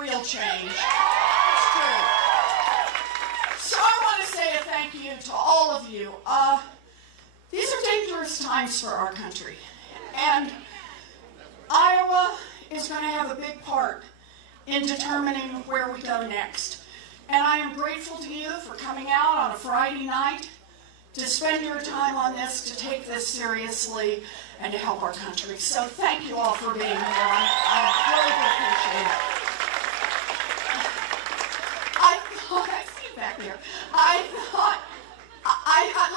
real change. It's true. So I want to say a thank you to all of you. These are dangerous times for our country. And Iowa is going to have a big part in determining where we go next. And I am grateful to you for coming out on a Friday night to spend your time on this, to take this seriously, and to help our country. So thank you all for being here. I really appreciate it. I see you back there.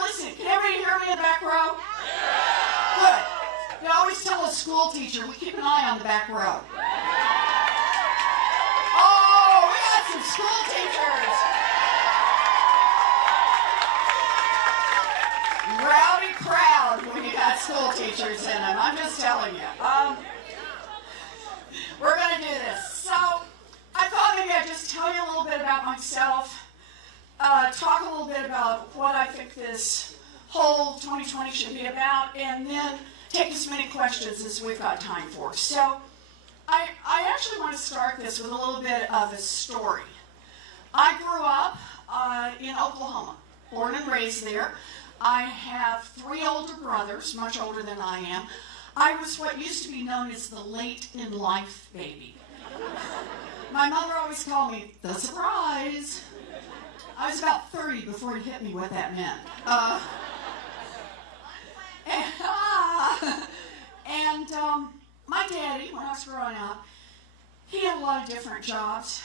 Listen, can everybody hear me in the back row? Good. You always tell a school teacher, we keep an eye on the back row. Oh, we got some school teachers. Rowdy crowd when you got school teachers in them. I'm just telling you. We're going to do this. So I thought maybe I'd just tell you a little bit about myself, talk a little bit about what I think this whole 2020 should be about, and then take as many questions as we've got time for. So I actually want to start this with a little bit of a story. I grew up in Oklahoma, born and raised there. I have 3 older brothers, much older than I am. I was what used to be known as the late-in-life baby. My mother always called me the surprise. I was about 30 before it hit me what that meant. My daddy, when I was growing up, he had a lot of different jobs.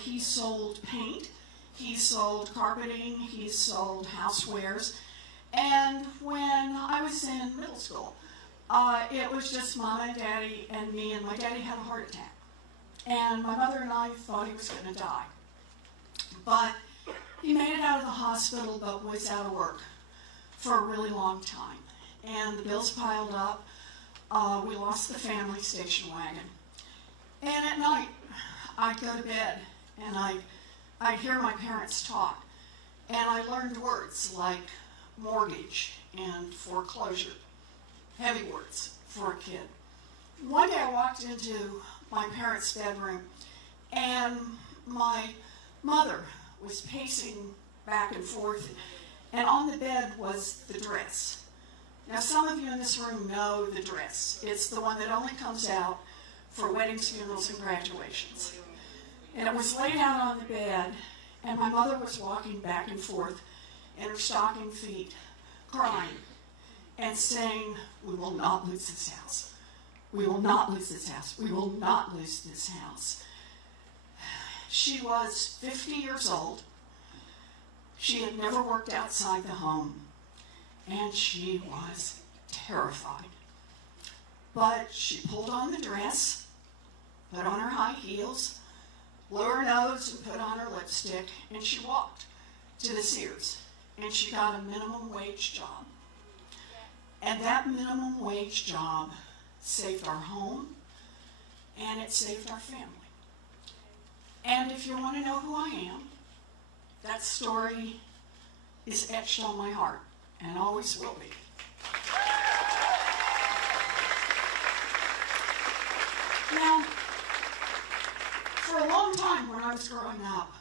He sold paint, he sold carpeting, he sold housewares. And when I was in middle school, it was just Mama and Daddy and me, and my daddy had a heart attack. And my mother and I thought he was going to die. But he made it out of the hospital, but was out of work for a really long time. And the bills piled up. We lost the family station wagon. And at night, I'd go to bed, and I'd hear my parents talk. And I learned words like mortgage and foreclosure, heavy words for a kid. One day I walked into my parents' bedroom, and my mother was pacing back and forth, and on the bed was the dress. Now, some of you in this room know the dress. It's the one that only comes out for weddings, funerals, and graduations. And it was laid out on the bed, and my mother was walking back and forth in her stocking feet, crying and saying, "We will not lose this house. We will not lose this house. We will not lose this house." She was 50 years old. She had never worked outside the home, and she was terrified. But she pulled on the dress, put on her high heels, blew her nose and put on her lipstick, and she walked to the Sears, and she got a minimum wage job. And that minimum wage job saved our home, and it saved our family. And if you want to know who I am, that story is etched on my heart, and always will be. Now, for a long time when I was growing up,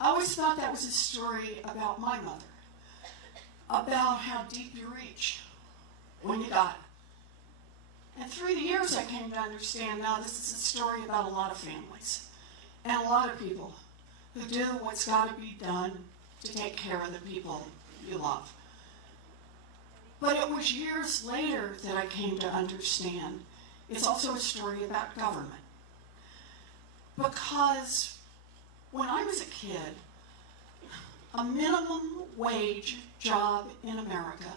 I always thought that was a story about my mother, about how deep you reach when you got it. And through the years I came to understand now this is a story about a lot of families and a lot of people who do what's got to be done to take care of the people you love. But it was years later that I came to understand it's also a story about government. Because when I was a kid, a minimum wage job in America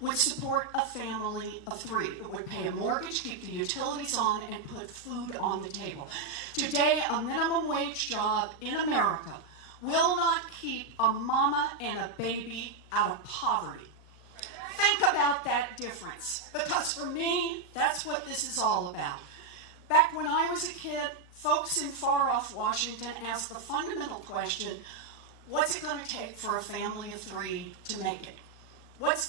would support a family of 3. It would pay a mortgage, keep the utilities on, and put food on the table. Today, a minimum wage job in America will not keep a mama and a baby out of poverty. Think about that difference, because for me, that's what this is all about. Back when I was a kid, folks in far-off Washington asked the fundamental question, what's it going to take for a family of 3 to make it?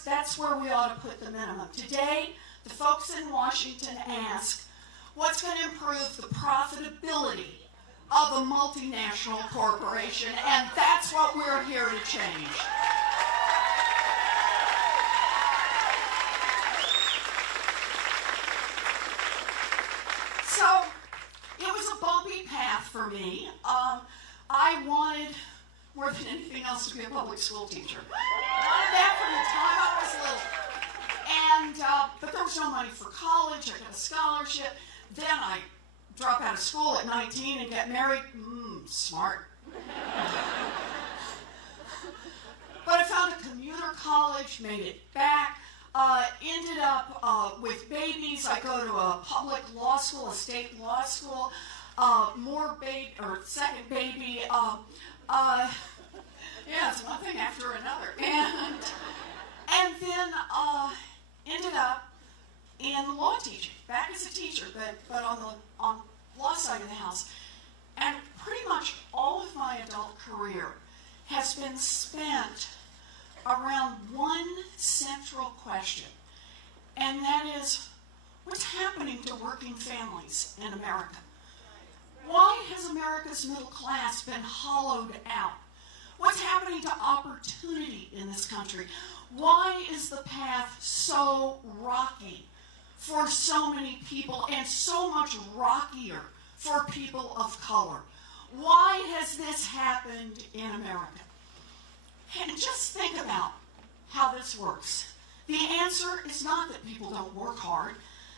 That's where we ought to put the minimum. Today, the folks in Washington ask, what's going to improve the profitability of a multinational corporation, and that's what we're here to change. So, it was a bumpy path for me. I wanted, more than anything else, to be a public school teacher. I wanted that from the time I was little. But there was no money for college. I got a scholarship. Then I drop out of school at 19 and get married. Smart. But I found a commuter college, made it back, ended up with babies. I go to a public law school, a state law school, second baby. It's one thing after another. And then ended up in law teaching, back as a teacher, but on the law side of the house. And pretty much all of my adult career has been spent around one central question, and that is, what's happening to working families in America? Why has America's middle class been hollowed out? What's happening to opportunity in this country? Why is the path so rocky for so many people and so much rockier for people of color? Why has this happened in America? And just think about how this works. The answer is not that people don't work hard.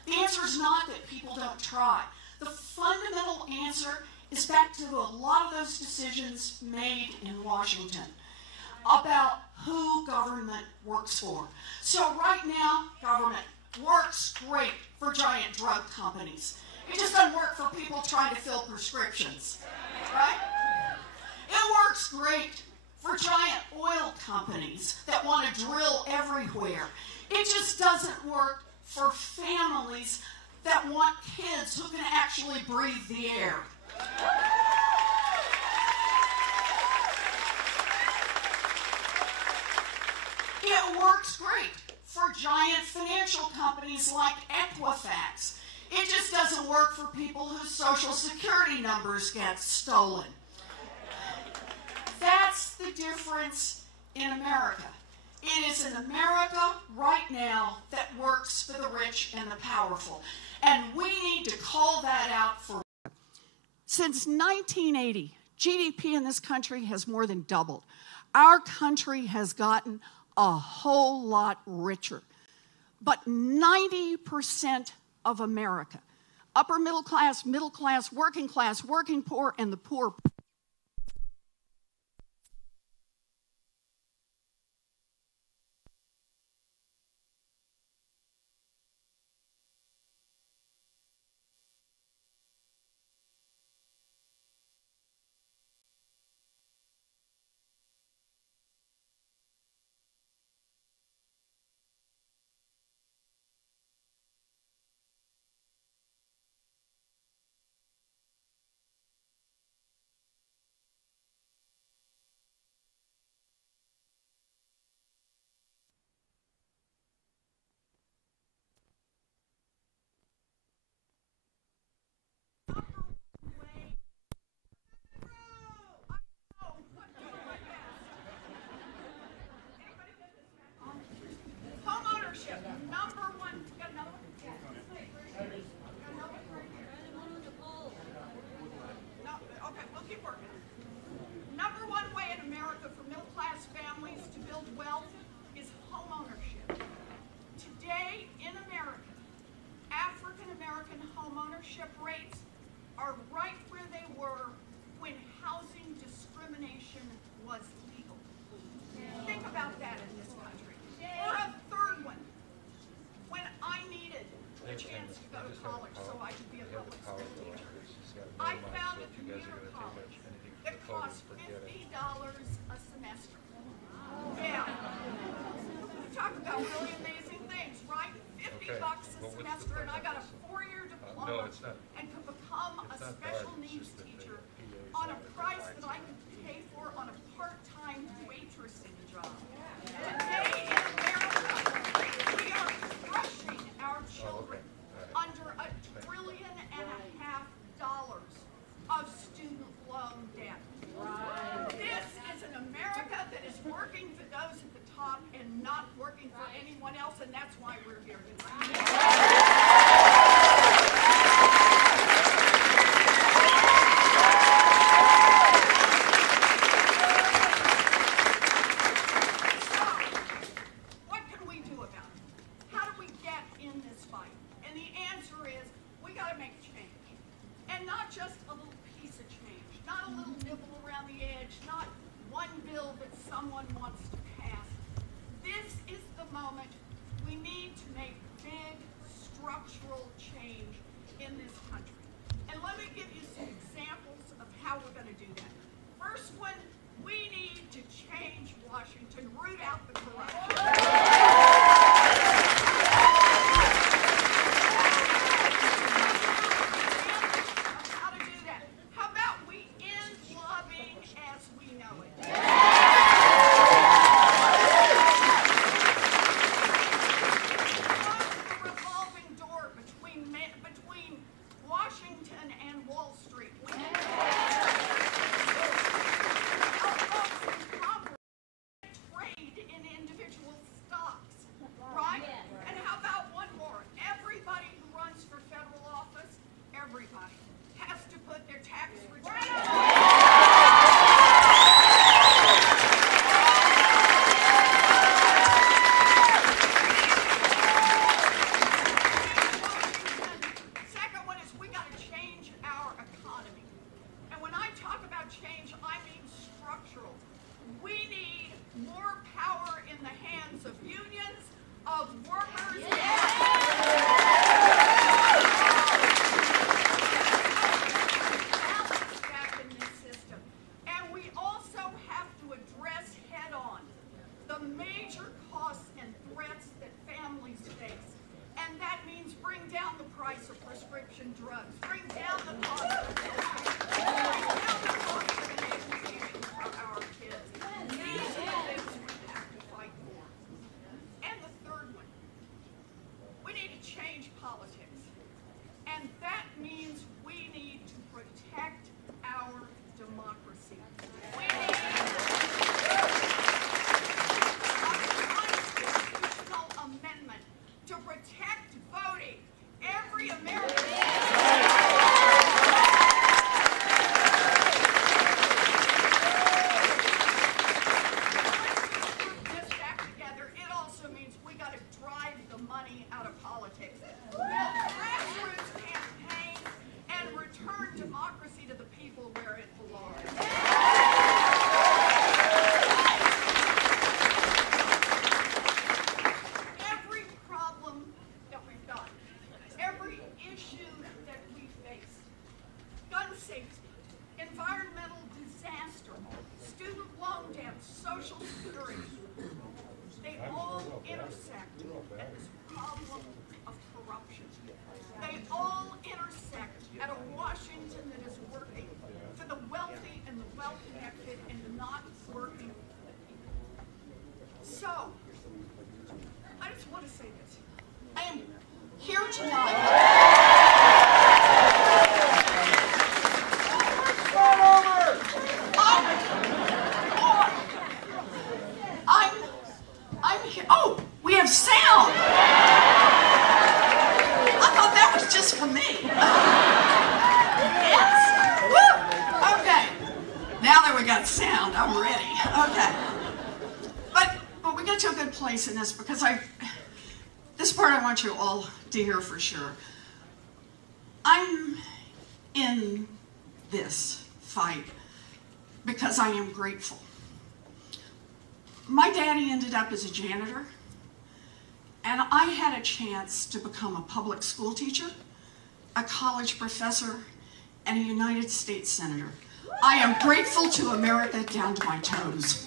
The answer is not that people don't try. The fundamental answer is back to a lot of those decisions made in Washington about who government works for. So right now, government works great for giant drug companies. It just doesn't work for people trying to fill prescriptions, right? It works great for giant oil companies that want to drill everywhere. It just doesn't work for families that want kids who can actually breathe the air. It works great for giant financial companies like Equifax. It just doesn't work for people whose social security numbers get stolen. That's the difference in America. It is an America right now that works for the rich and the powerful. And we need to call that out for. Since 1980, GDP in this country has more than doubled. Our country has gotten a whole lot richer. But 90% of America, upper middle class, working poor, and the poor. that sound, I'm ready. Okay. But we get to a good place in this because this part I want you all to hear for sure. I'm in this fight because I am grateful. My daddy ended up as a janitor, and I had a chance to become a public school teacher, a college professor, and a United States Senator. I am grateful to America down to my toes.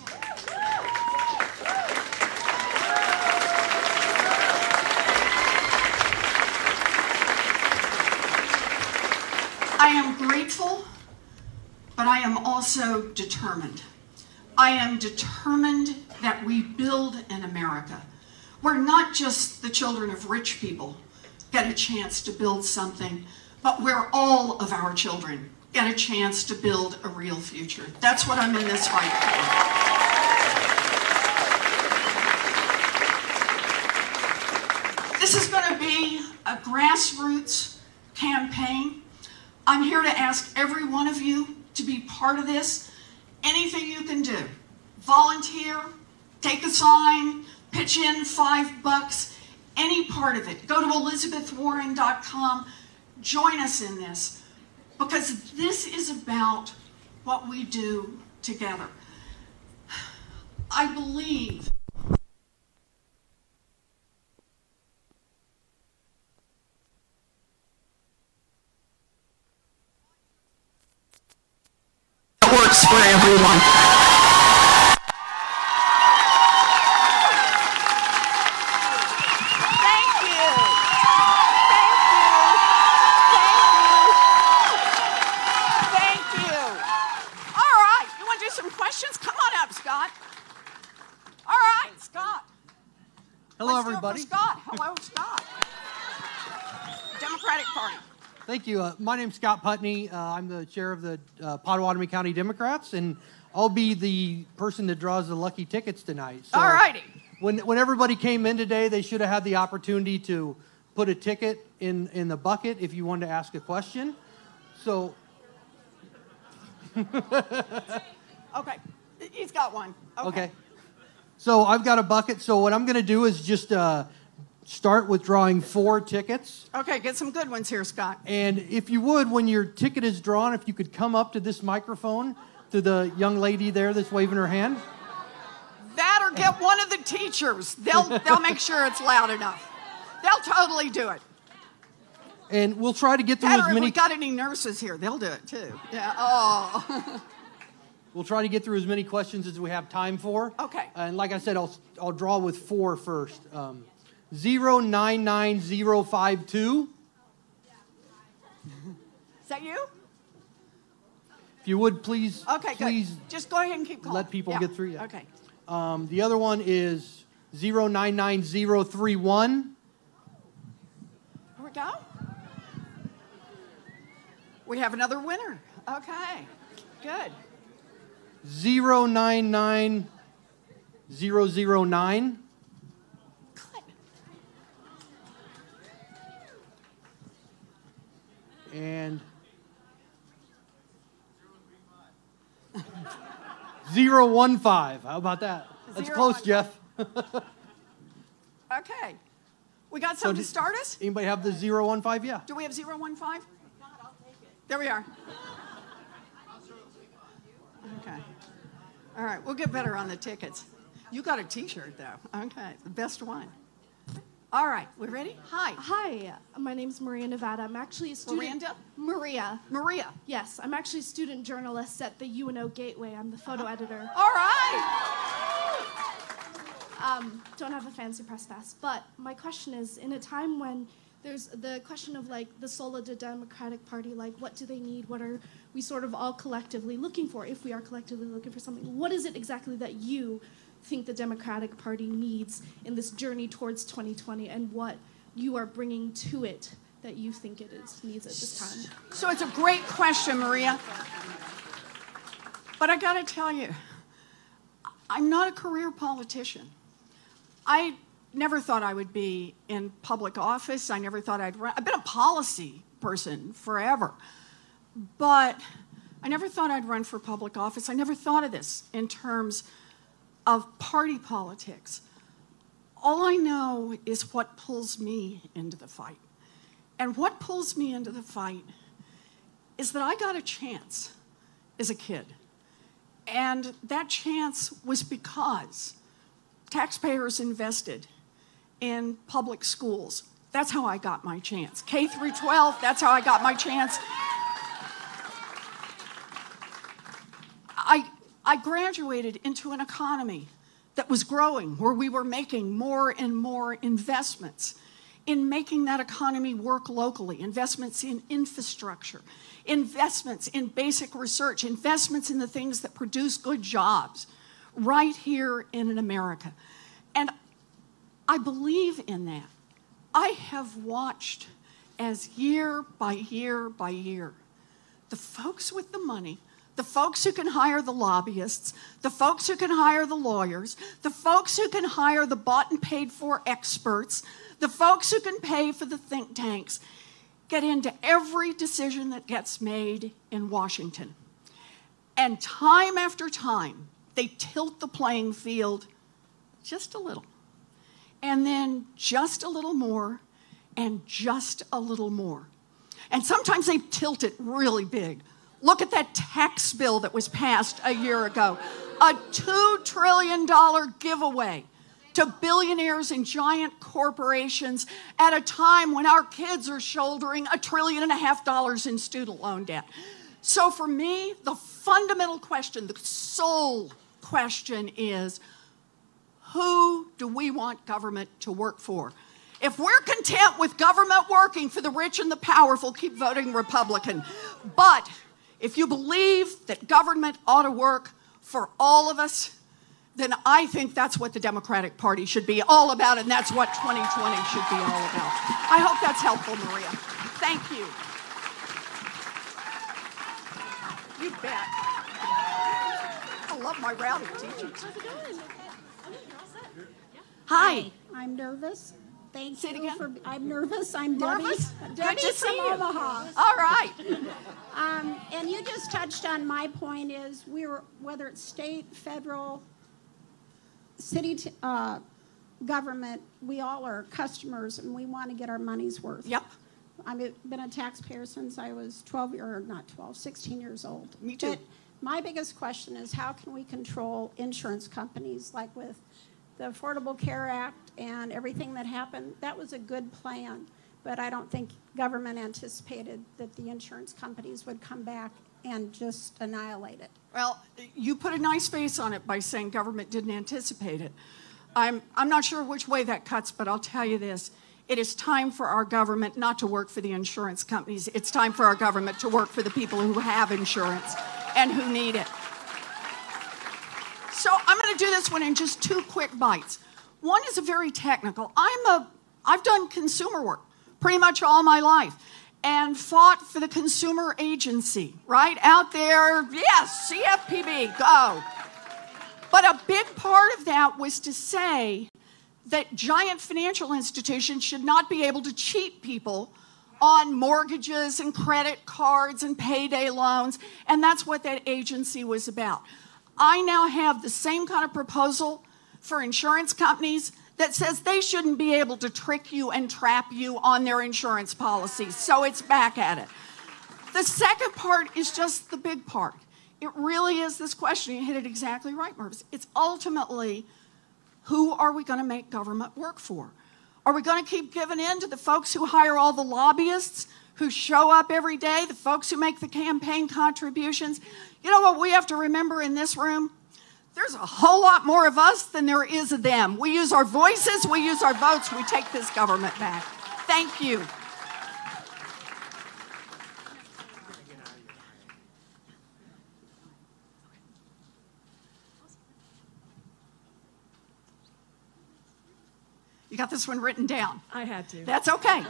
I am grateful, but I am also determined. I am determined that we build an America where not just the children of rich people get a chance to build something, but where all of our children get a chance to build a real future. That's what I'm in this fight for. This is going to be a grassroots campaign. I'm here to ask every one of you to be part of this. Anything you can do. Volunteer, take a sign, pitch in $5, any part of it. Go to elizabethwarren.com. Join us in this, because this is about what we do together. I believe it works for everyone. Hello, everybody. Scott. Hello, Scott. Democratic Party. Thank you. My name's Scott Putney. I'm the chair of the Potawatomi County Democrats, and I'll be the person that draws the lucky tickets tonight. So all righty. When everybody came in today, they should have had the opportunity to put a ticket in the bucket if you wanted to ask a question. So. Okay. He's got one. Okay. So I've got a bucket. So what I'm going to do is just start with drawing 4 tickets. Okay, get some good ones here, Scott. And if you would, when your ticket is drawn, if you could come up to this microphone, to the young lady there that's waving her hand. That or get one of the teachers. They'll make sure it's loud enough. They'll totally do it. And we'll try to get through That as or many. if we got any nurses here, they'll do it too. Yeah. Oh. We'll try to get through as many questions as we have time for. Okay. And like I said, I'll draw with 4 first. 099052. Is that you? If you would, please. Okay, please good. Just go ahead and keep calling. let people get through. Yeah. Okay. The other one is 099031. Here we go. We have another winner. Okay. Good. 099009. Good. And 015. How about that? That's close, Jeff. Okay. We got something to start us? Anybody have the 015? Yeah. Do we have 015? There we are. Okay. All right, we'll get better on the tickets. You got a T-shirt, though. Okay, the best one. All right, we ready? Hi. Hi, my name's Maria Nevada. I'm actually a student. Miranda? Maria. Maria. Yes, I'm actually a student journalist at the UNO Gateway. I'm the photo editor. All right. Don't have a fancy press pass, but my question is, in a time when there's the question of like the soul of the Democratic Party, like what do they need? What are we sort of all collectively looking for? If we are collectively looking for something, what is it exactly that you think the Democratic Party needs in this journey towards 2020, and what you are bringing to it that you think it needs at this time? So it's a great question, Maria. But I got to tell you, I'm not a career politician. I never thought I would be in public office. I never thought I'd run. I've been a policy person forever. But I never thought I'd run for public office. I never thought of this in terms of party politics. All I know is what pulls me into the fight. And what pulls me into the fight is that I got a chance as a kid. And that chance was because taxpayers invested in public schools. That's how I got my chance. K through 12, that's how I got my chance. I graduated into an economy that was growing, where we were making more and more investments in making that economy work locally, investments in infrastructure, investments in basic research, investments in the things that produce good jobs right here in America. And I believe in that. I have watched as year by year by year, the folks with the money, the folks who can hire the lobbyists, the folks who can hire the lawyers, the folks who can hire the bought and paid for experts, the folks who can pay for the think tanks, get into every decision that gets made in Washington. And time after time, they tilt the playing field just a little. And then just a little more, and just a little more. And sometimes they tilt it really big. Look at that tax bill that was passed a year ago. A $2 trillion giveaway to billionaires and giant corporations at a time when our kids are shouldering $1.5 trillion in student loan debt. So for me, the fundamental question, the sole question is, who do we want government to work for? If we're content with government working for the rich and the powerful, keep voting Republican. But if you believe that government ought to work for all of us, then I think that's what the Democratic Party should be all about, and that's what 2020 should be all about. I hope that's helpful, Maria. Thank you. You bet. I love my rowdy teachers. How's it going? Hi. I'm nervous. Thank Say it you again? for. I'm nervous. I'm Nervous? Debbie. Good Debbie to see you. from Omaha. All right. And you just touched on my point is whether it's state, federal, city government, we all are customers and we want to get our money's worth. Yep. I've been a taxpayer since I was 16 years old. Me too. But my biggest question is how can we control insurance companies like with the Affordable Care Act and everything that happened? That was a good plan, but I don't think government anticipated that the insurance companies would come back and just annihilate it. Well, you put a nice face on it by saying government didn't anticipate it. I'm not sure which way that cuts, but I'll tell you this. It is time for our government not to work for the insurance companies. It's time for our government to work for the people who have insurance and who need it. So I'm going to do this one in just 2 quick bites. One is a very technical. I've done consumer work pretty much all my life and fought for the consumer agency, right? Out there, yes, CFPB, go. But a big part of that was to say that giant financial institutions should not be able to cheat people on mortgages and credit cards and payday loans, and that's what that agency was about. I now have the same kind of proposal for insurance companies that says they shouldn't be able to trick you and trap you on their insurance policies, so it's back at it. The second part is just the big part. It really is this question. You hit it exactly right, Mervis. It's ultimately, who are we going to make government work for? Are we going to keep giving in to the folks who hire all the lobbyists, who show up every day, the folks who make the campaign contributions? You know what we have to remember in this room? There's a whole lot more of us than there is of them. We use our voices, we use our votes, we take this government back. Thank you. You got this one written down. I had to. That's okay.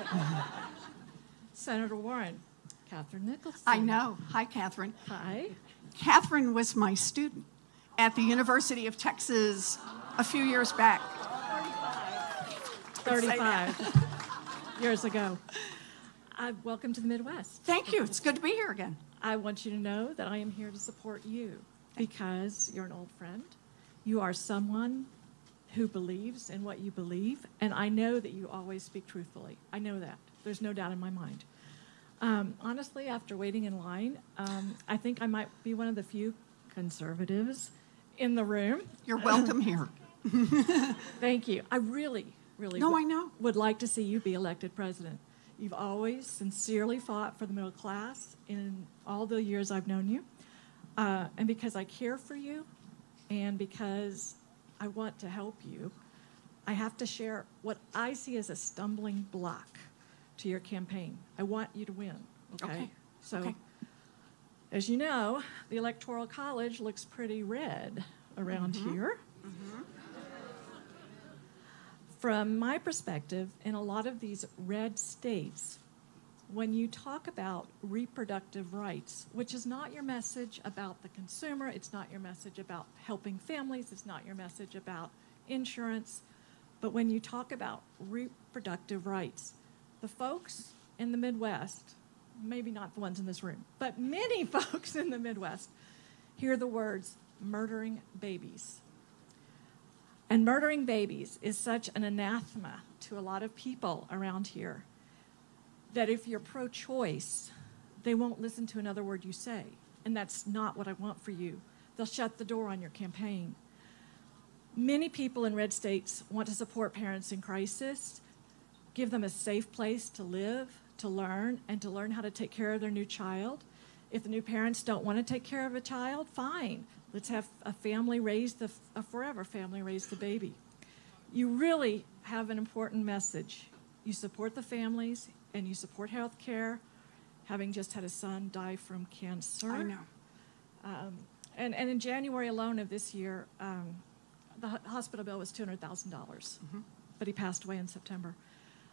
Senator Warren, Catherine Nicholson. I know. Hi, Catherine. Hi. Catherine was my student at the University of Texas a few years back. 35 years ago. Welcome to the Midwest. Thank you. It's good to be here again. I want you to know that I am here to support you because you're an old friend. You are someone who believes in what you believe, and I know that you always speak truthfully. I know that. There's no doubt in my mind. Honestly, after waiting in line, I think I might be one of the few conservatives in the room. You're welcome here. Thank you. I really No, I know. would like to see you be elected president. You've always sincerely fought for the middle class in all the years I've known you. And because I care for you and because I want to help you, I have to share what I see as a stumbling block to your campaign. I want you to win, okay? So, as you know, the Electoral College looks pretty red around here. From my perspective, in a lot of these red states, when you talk about reproductive rights, which is not your message about the consumer, it's not your message about helping families, it's not your message about insurance, but when you talk about reproductive rights, the folks in the Midwest, maybe not the ones in this room, but many folks in the Midwest hear the words murdering babies. And murdering babies is such an anathema to a lot of people around here that if you're pro-choice, they won't listen to another word you say. And that's not what I want for you. They'll shut the door on your campaign. Many people in red states want to support parents in crisis, give them a safe place to live, to learn, and to learn how to take care of their new child. If the new parents don't want to take care of a child, fine. Let's have a family raise a forever family raise the baby. You really have an important message. You support the families and you support health care, having just had a son die from cancer. I know. And in January alone of this year, the hospital bill was $200,000, but he passed away in September.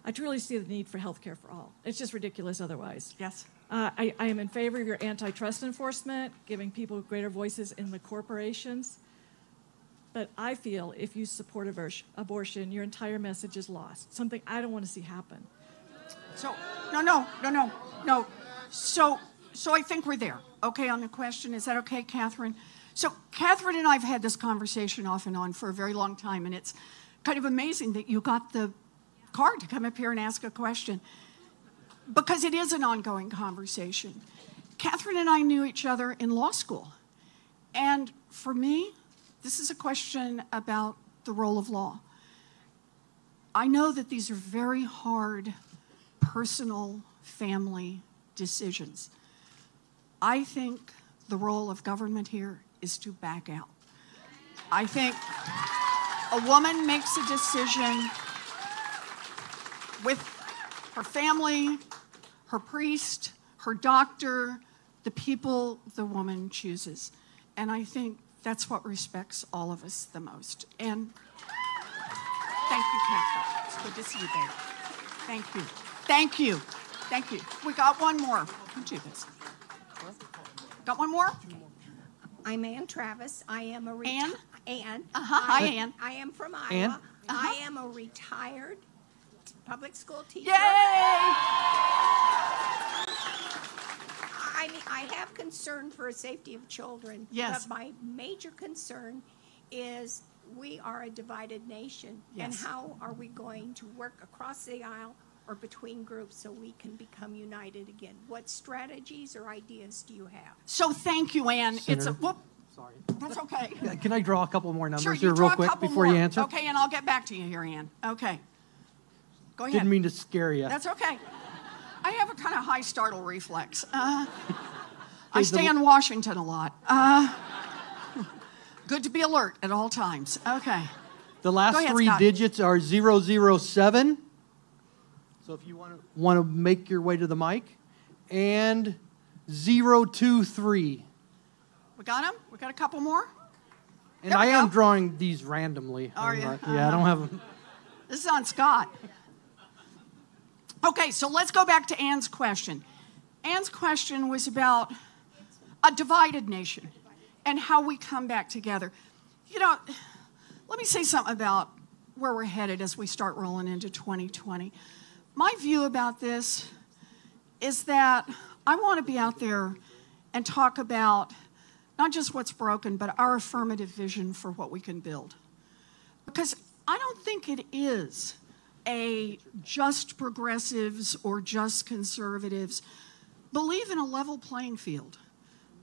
I truly see the need for health care for all. It's just ridiculous otherwise. Yes. I am in favor of your antitrust enforcement, giving people greater voices in the corporations. But I feel if you support abortion, your entire message is lost, something I don't want to see happen. So, no. So I think we're there, okay, on the question. Is that okay, Catherine? So Catherine and I have had this conversation off and on for a very long time, and it's kind of amazing that you got the card to come up here and ask a question, because it is an ongoing conversation. Catherine and I knew each other in law school, and for me, this is a question about the role of law. I know that these are very hard, personal, family decisions. I think the role of government here is to back out. I think a woman makes a decision with her family, her priest, her doctor, the people the woman chooses. And I think that's what respects all of us the most. And thank you, Catherine. It's good to see you there. Thank you. Thank you. Thank you. We got one more. Who do this? Got one more? I'm Ann Travis. I am a Ann? Ann. Hi, Ann. I am from Iowa. Ann? I am a retired public school teacher. Yay! I have concern for the safety of children. Yes. But my major concern is we are a divided nation. Yes. And how are we going to work across the aisle or between groups so we can become united again? What strategies or ideas do you have? So thank you, Ann. It's a Senator? whoop. Sorry. That's okay. Can I draw a couple more numbers Sure, here you draw real a quick couple before more. you answer? Okay, and I'll get back to you here, Ann. Okay. Go ahead. Didn't mean to scare you. That's okay. I have a kind of high startle reflex. I Hey, stay in Washington a lot. Good to be alert at all times. Okay. The Go last ahead, three Scott. digits are 007. So if you want to make your way to the mic. And 023. We got them? We got a couple more? And There we I am go. drawing these randomly. Are I'm you? not- Yeah, I don't have them. This is on Scott. Okay, so let's go back to Ann's question. Ann's question was about a divided nation and how we come back together. You know, let me say something about where we're headed as we start rolling into 2020. My view about this is that I want to be out there and talk about not just what's broken, but our affirmative vision for what we can build. Because I don't think it is a just progressives or just conservatives. Believe in a level playing field.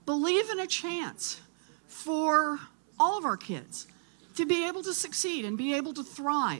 Believe in a chance for all of our kids to be able to succeed and be able to thrive.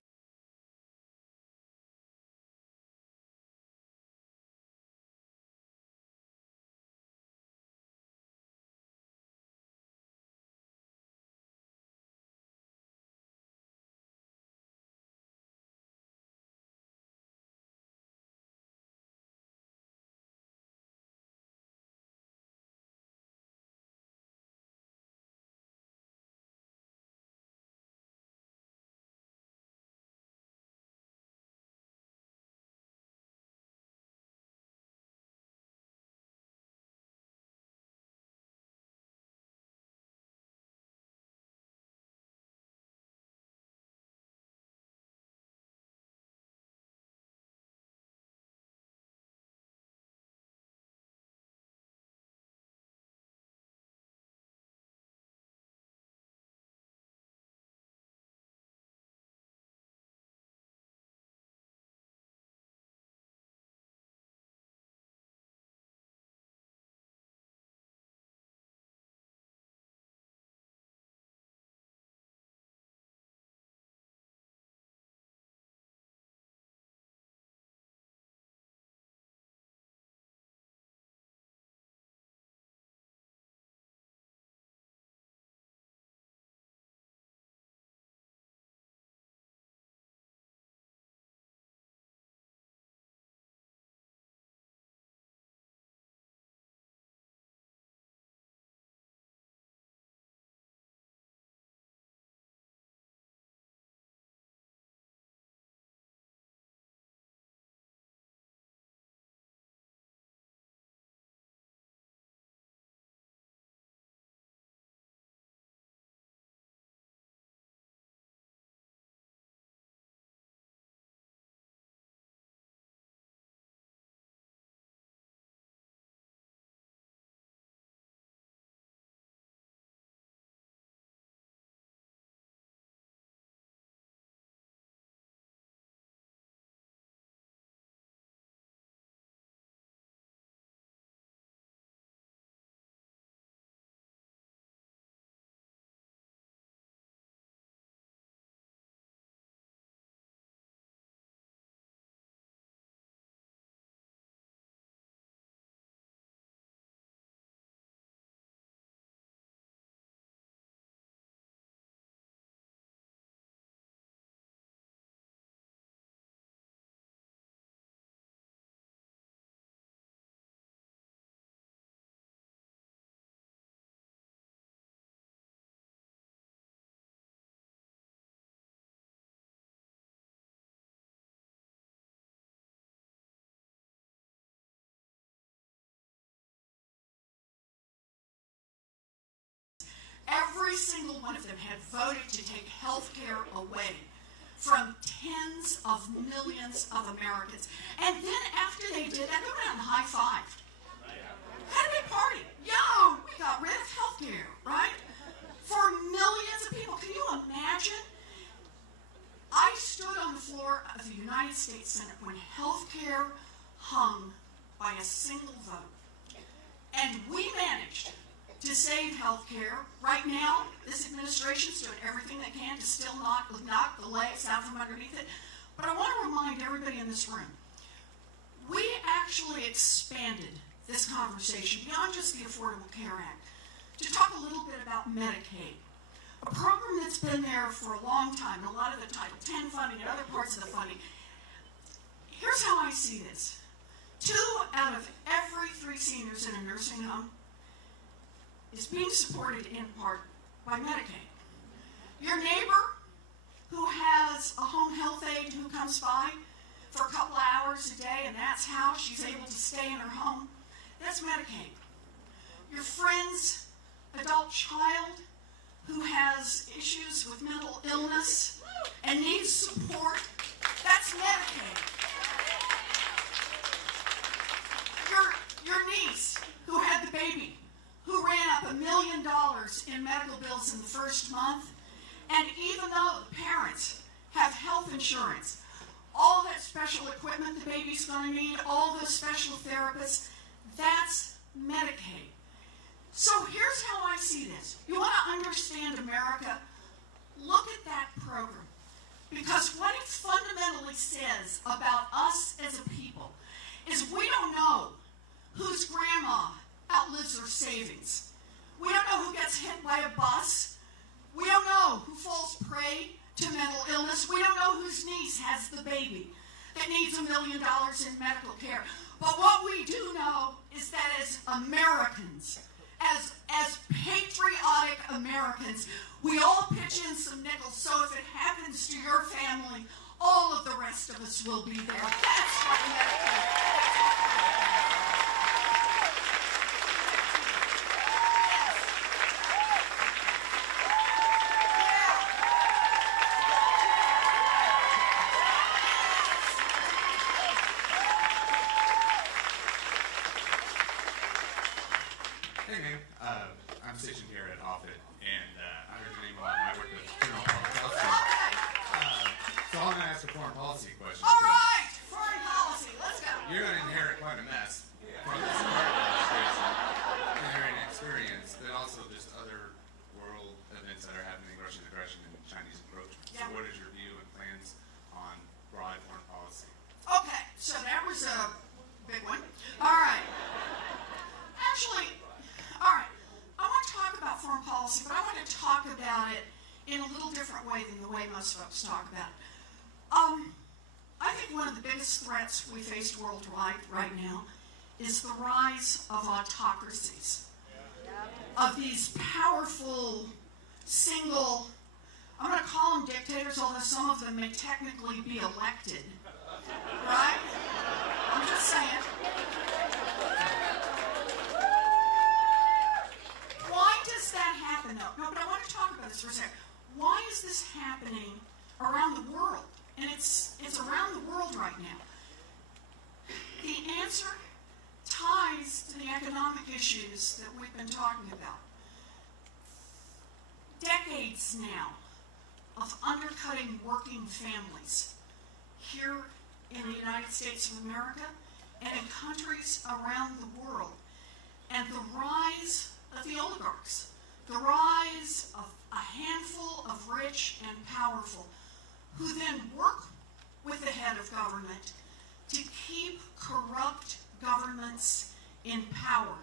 Every single one of them had voted to take health care away from tens of millions of Americans. And then after they did that, they went out and high-fived. Had a big party. Yo, we got rid of health care, right? For millions of people. Can you imagine? I stood on the floor of the United States Senate when health care hung by a single vote. And we managed to save health care. Right now, this administration is doing everything they can to still knock the legs out from underneath it. But I want to remind everybody in this room, we actually expanded this conversation beyond just the Affordable Care Act to talk a little bit about Medicaid, a program that's been there for a long time, and a lot of the Title X funding and other parts of the funding. Here's how I see this. 2 out of every 3 seniors in a nursing home is being supported in part by Medicaid. Your neighbor who has a home health aide who comes by for a couple of hours a day and that's how she's able to stay in her home, that's Medicaid. Your friend's adult child who has issues with mental illness and needs support, that's Medicaid. Your niece who had the baby who ran up $1 million in medical bills in the first month. And even though the parents have health insurance, all that special equipment the baby's going to need, all those special therapists, that's Medicaid. So here's how I see this. You want to understand America? Look at that program. Because what it fundamentally says about us as a people is we don't know whose grandma outlives her savings. We don't know who gets hit by a bus. We don't know who falls prey to mental illness. We don't know whose niece has the baby that needs $1 million in medical care. But what we do know is that as Americans, as patriotic Americans, we all pitch in some nickels, so if it happens to your family, all of the rest of us will be there. That's what Medicaid is. Hey, man. I'm stationed here at Offutt, and I heard your name a lot, and I work with General Public Health. So I'm going to ask a foreign policy question. All right, foreign policy, let's go. You're going to inherit quite a mess from this current administration, inheriting experience, but also just other world events that are happening, Russian aggression and Chinese encroachment. So what is your view and plans on broad foreign policy? Okay, so that was a big one. All right. Actually, all right, I want to talk about foreign policy, but I want to talk about it in a little different way than the way most folks talk about it. I think one of the biggest threats we face worldwide right now is the rise of autocracies, of these powerful, single, I'm going to call them dictators, although some of them may technically be elected, right? I'm just saying. Why does that happen, though? No, but I want to talk about this for a second. Why is this happening around the world? And it's around the world right now. The answer ties to the economic issues that we've been talking about. Decades now of undercutting working families here in the United States of America and in countries around the world. And the rise of the oligarchs, the rise of a handful of rich and powerful who then work with the head of government to keep corrupt governments in power.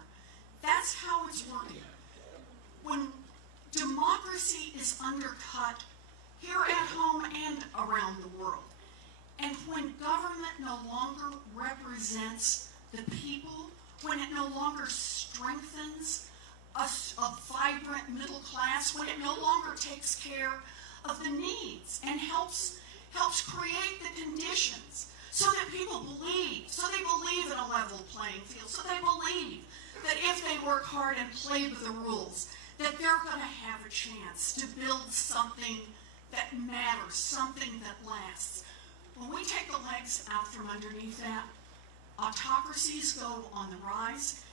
That's how it's working. When democracy is undercut here at home and around the world, and when government no longer represents the people, when it no longer strengthens a vibrant middle class, when it no longer takes care of the needs and helps create the conditions so that people believe, so they believe in a level playing field, so they believe that if they work hard and play with the rules, that they're going to have a chance to build something that matters, something that lasts. When we take the legs out from underneath that, autocracies go on the rise,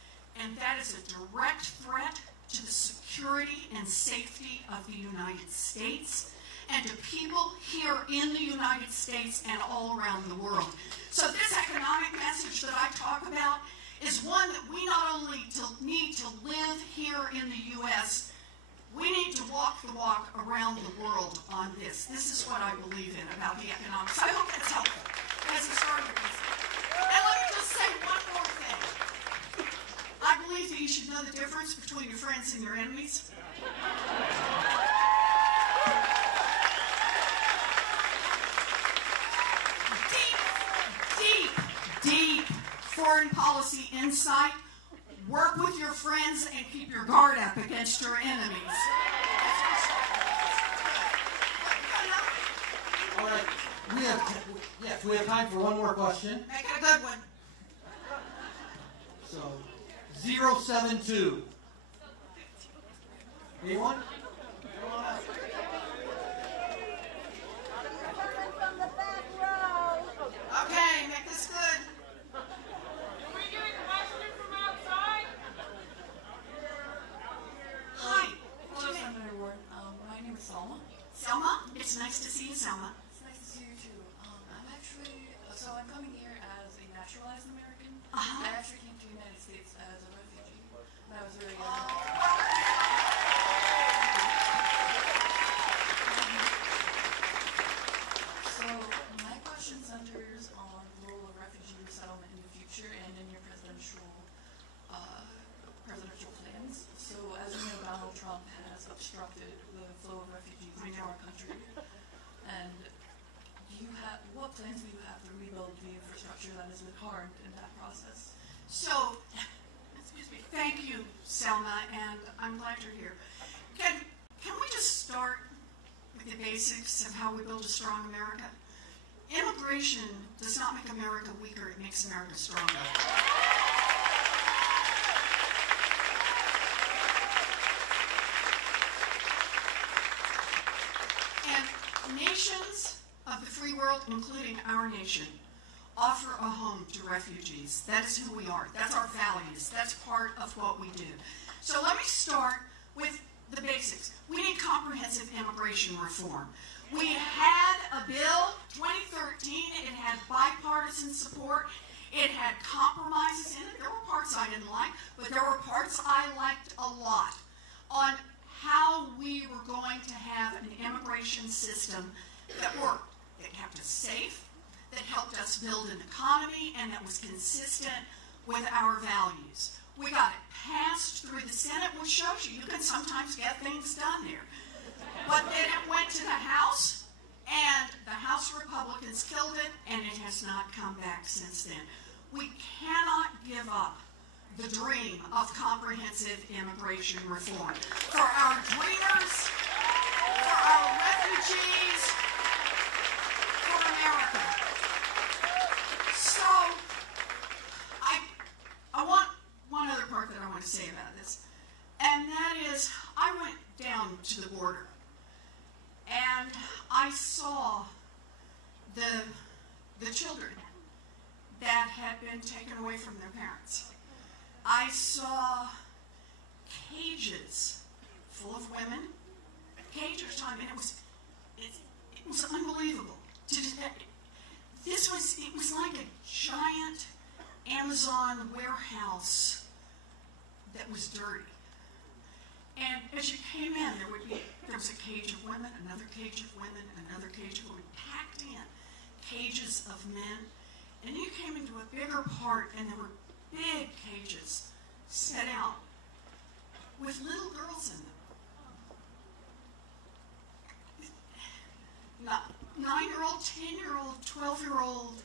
and that is a direct threat to the security and safety of the United States and to people here in the United States and all around the world. So this economic message that I talk about is one that we not only need to live here in the U.S., we need to walk the walk around the world on this. This is what I believe in about the economics. I hope that's helpful as a starting piece. And let me just say one more thing. I believe that you should know the difference between your friends and your enemies. Deep foreign policy insight. Work with your friends and keep your guard up against your enemies. All right, we have time for one more question. Make it a good one. So, 072. Anyone? Okay, make this good. Can we get a question from outside? Selma, it's nice to see you, Selma. It's nice to see you too. I'm coming here as a naturalized American. Uh-huh. I actually came to the United States as a refugee when I was very young. So my question centers on the role of refugee resettlement in the future and in your presidential plans. So as you know, Donald Trump has obstructed the flow of refugees into our country. And what plans do you have to rebuild the infrastructure that has been harmed in that process? So, excuse me, thank you, Selma, and I'm glad you're here. Can we just start with the basics of how we build a strong America? Immigration does not make America weaker, it makes America stronger. And nations of the free world, including our nation, offer a home to refugees. That is who we are. That's our values. That's part of what we do. So let me start with the basics. We need comprehensive immigration reform. We had a bill, 2013. It had bipartisan support. It had compromises in it. There were parts I didn't like, but there were parts I liked a lot on how we were going to have an immigration system that worked, that kept us safe, that helped us build an economy, and that was consistent with our values. We got it passed through the Senate, which shows you can sometimes get things done there. But then it went to the House, and the House Republicans killed it, and it has not come back since then. We cannot give up the dream of comprehensive immigration reform. For our dreamers, for our refugees, for America. So, I want one other part that I want to say about this, and that is I went down to the border, and I saw the children that had been taken away from their parents. I saw cages full of women, cages, I mean, it was unbelievable. It was like a giant Amazon warehouse that was dirty. And as you came in, there was a cage of women, another cage of women, another cage of women, packed in, cages of men. And you came into a bigger part, and there were big cages set out with little girls in them. 9-year-old, 10-year-old, 12-year-old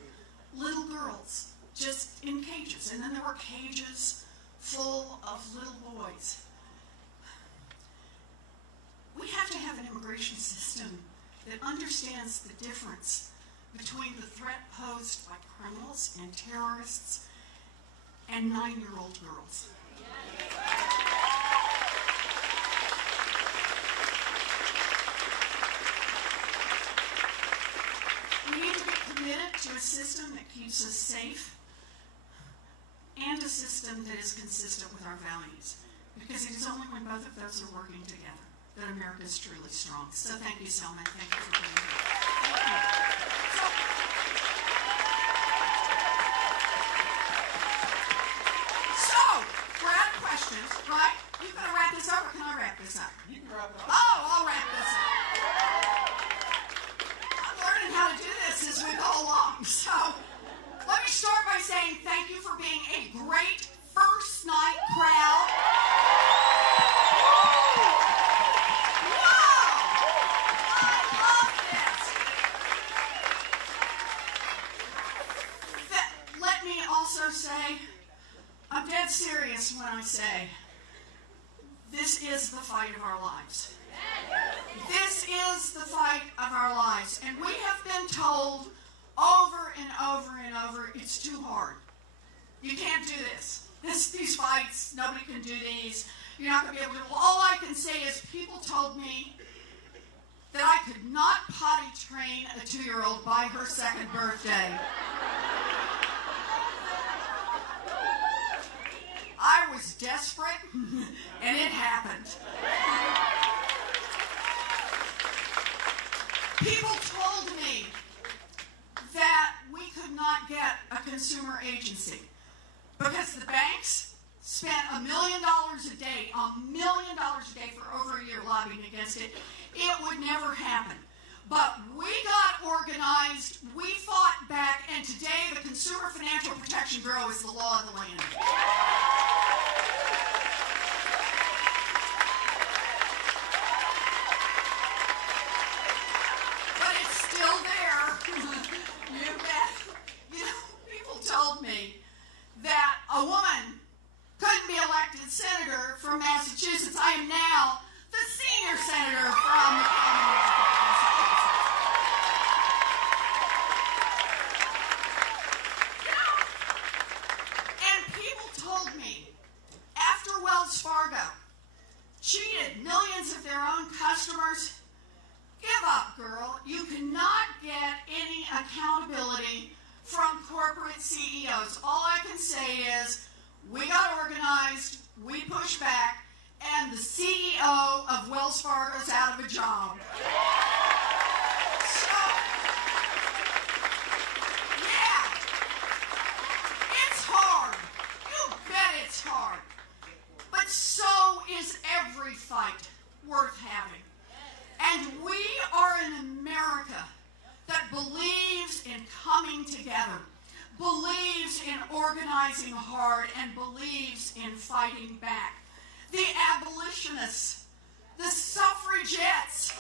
little girls just in cages. And then there were cages full of little boys. We have to have an immigration system that understands the difference between the threat posed by criminals and terrorists and 9-year-old girls. We need to be committed to a system that keeps us safe and a system that is consistent with our values. Because it is only when both of those are working together that America is truly strong. So thank you, Selma. Thank you for being here. Thank you. So, we're out of questions, right? You gonna wrap this up, or can I wrap this up? You can wrap it up. Oh, I'll wrap this up. I'm learning how to do this as we go along. So, let me start by saying thank you for being a great first night crowd. Say, I'm dead serious when I say this is the fight of our lives. This is the fight of our lives. And we have been told over and over and over, it's too hard. You can't do this. These fights, nobody can do these. You're not going to be able to. Well, all I can say is people told me that I could not potty train a 2-year-old by her 2nd birthday. I was desperate, and it happened. People told me that we could not get a consumer agency because the banks spent $1 million a day for over a year lobbying against it. It would never happen. But we got organized, we fought back, and today the Consumer Financial Protection Bureau is the law of the land. But it's still there. You bet. You know, people told me that a woman couldn't be elected senator from Massachusetts. I am now the senior senator from the Commonwealth of Massachusetts. And people told me after Wells Fargo cheated millions of their own customers, give up, girl. You cannot get any accountability from corporate CEOs. All I can say is we got organized, we pushed back, and the CEO of Wells Fargo is out of a job. So, yeah, it's hard. You bet it's hard. But so is every fight worth having. And we are an America that believes in coming together, believes in organizing hard, and believes in fighting back. The abolitionists, the suffragettes,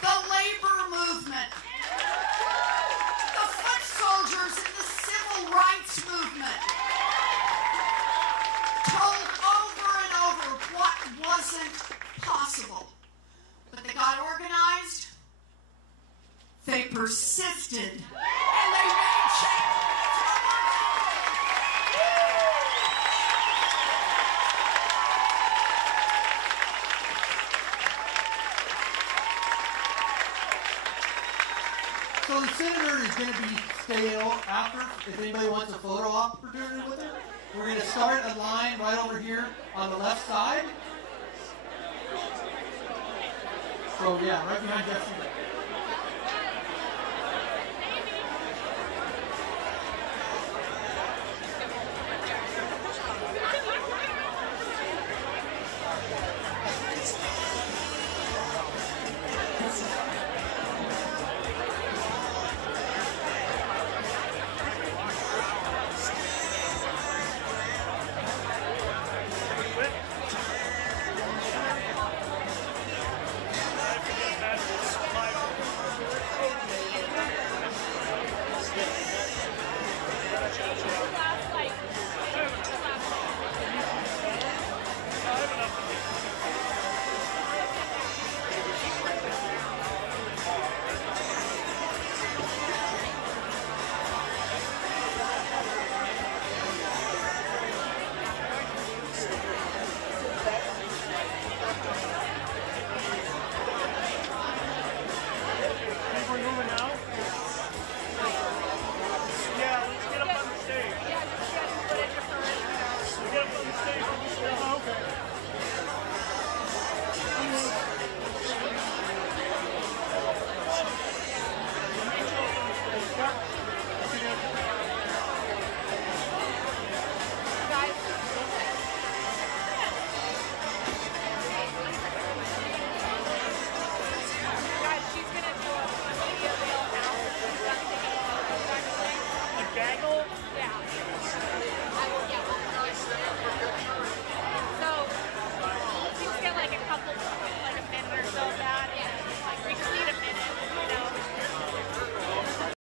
the labor movement, the foot soldiers in the civil rights movement told over and over what wasn't possible. But they got organized, they persisted, and they made change. So the senator is going to be stale after, if anybody wants a photo opportunity with it. We're going to start a line right over here on the left side. So yeah, right behind Jesse.